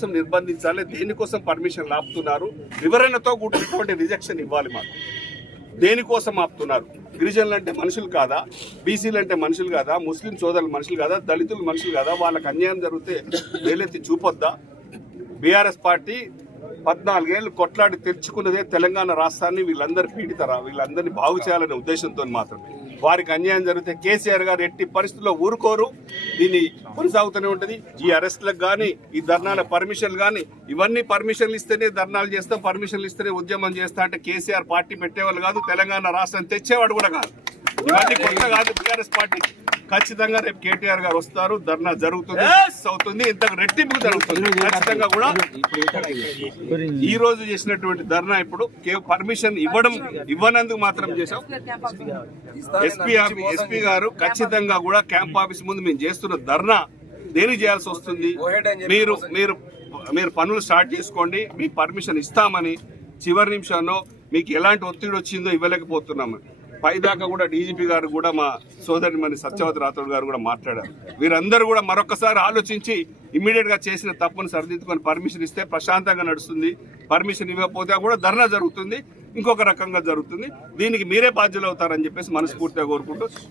కోసం నిర్బంధించాలి దేనికోసం పర్మిషన్లు ఆపుతున్నారు వివరణతో కూడినటువంటి రిజెక్షన్ ఇవ్వాలి మాకు దేనికోసం ఆపుతున్నారు గిరిజనులు అంటే మనుషులు కాదా బీసీలు అంటే మనుషులు కాదా ముస్లిం సోదరుల మనుషులు కాదా దళితులు మనుషులు కాదా వాళ్ళకి అన్యాయం జరిగితే వేలెత్తి చూపొద్దా బీఆర్ఎస్ పార్టీ పద్నాలుగేళ్ళు కొట్లాడి తెరుచుకున్నదే తెలంగాణ రాష్ట్రాన్ని వీళ్ళందరూ పీడితారా వీళ్ళందరినీ బాగు చేయాలనే ఉద్దేశంతో మాత్రమే వారికి అన్యాయం జరిగితే కేసీఆర్ గారు ఎట్టి పరిస్థితుల్లో ఊరుకోరు దీన్ని కొనసాగుతూనే ఉంటుంది ఈ అరెస్ట్లకు కానీ ఈ ధర్నాల పర్మిషన్లు కానీ ఇవన్నీ పర్మిషన్లు ఇస్తేనే ధర్నాలు చేస్తాం పర్మిషన్లు ఇస్తేనే ఉద్యమం చేస్తా అంటే కేసీఆర్ పార్టీ పెట్టేవాళ్ళు కాదు తెలంగాణ రాష్ట్రం తెచ్చేవాడు కూడా కాదు ఇవన్నీ కొత్త కాదు టీఆర్ఎస్ పార్టీ ఖచ్చితంగా రేపు కేటీఆర్ గారు వస్తారు ధర్నా జరుగుతుంది అవుతుంది ఇంత రెట్టింపు జరుగుతుంది ఖచ్చితంగా కూడా ఈ రోజు చేసినటువంటి ధర్నా ఇప్పుడు పర్మిషన్ ఇవ్వడం ఇవ్వనందుకు మాత్రం చేసాం ఎస్పీ ఎస్పీ గారు ఖచ్చితంగా కూడా క్యాంప్ ఆఫీస్ ముందు మేము చేస్తున్న ధర్నా దేని చేయాల్సి వస్తుంది మీరు మీరు మీరు పనులు స్టార్ట్ చేసుకోండి మీకు పర్మిషన్ ఇస్తామని చివరి నిమిషంలో మీకు ఎలాంటి ఒత్తిడి వచ్చిందో ఇవ్వలేకపోతున్నాం పైదాకా కూడా డీజీపీ గారు కూడా మా సోదరుని మరి సత్యవతి రాథోడ్ గారు కూడా మాట్లాడారు వీరందరూ కూడా మరొకసారి ఆలోచించి ఇమ్మీడియట్ గా చేసిన తప్పును సరిదిద్దుకొని పర్మిషన్ ఇస్తే ప్రశాంతంగా నడుస్తుంది పర్మిషన్ ఇవ్వకపోతే కూడా ధర్నా జరుగుతుంది ఇంకొక రకంగా జరుగుతుంది దీనికి మీరే బాధ్యులు అవుతారని చెప్పేసి మనస్ఫూర్తిగా కోరుకుంటూ